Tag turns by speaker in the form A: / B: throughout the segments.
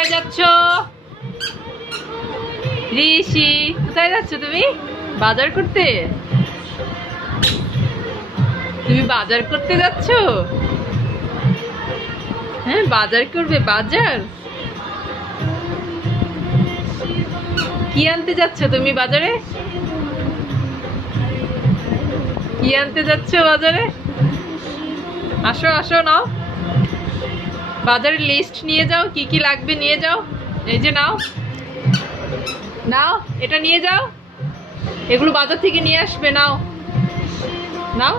A: কোথায় যাচ্ছ? ঋষি, কোথায় যাচ্ছ তুমি? বাজার করতে? তুমি বাজার করতে যাচ্ছ? হ্যাঁ বাজার করবে, বাজার? কি আনতে যাচ্ছ তুমি বাজারে? কি আনতে যাচ্ছ বাজারে? আসো আসো, নাও। বাজারের লিস্ট নিয়ে যাও, কি কি লাগবে নিয়ে যাও। এই যে নাও। নাও, এটা নিয়ে যাও। এগুলো বাজার থেকে নিয়ে আসবে, নাও। নাও।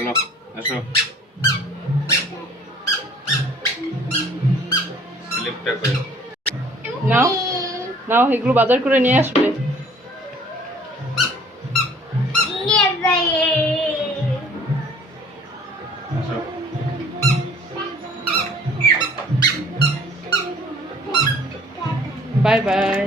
B: চলো আসো। স্লিপটা করে
A: নাও। নাও এগুলো বাজার করে নিয়ে আসবে।
B: আসো।
A: Bye bye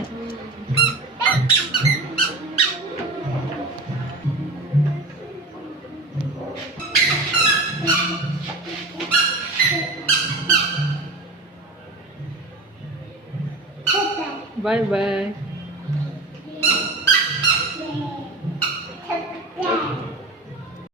A: bye bye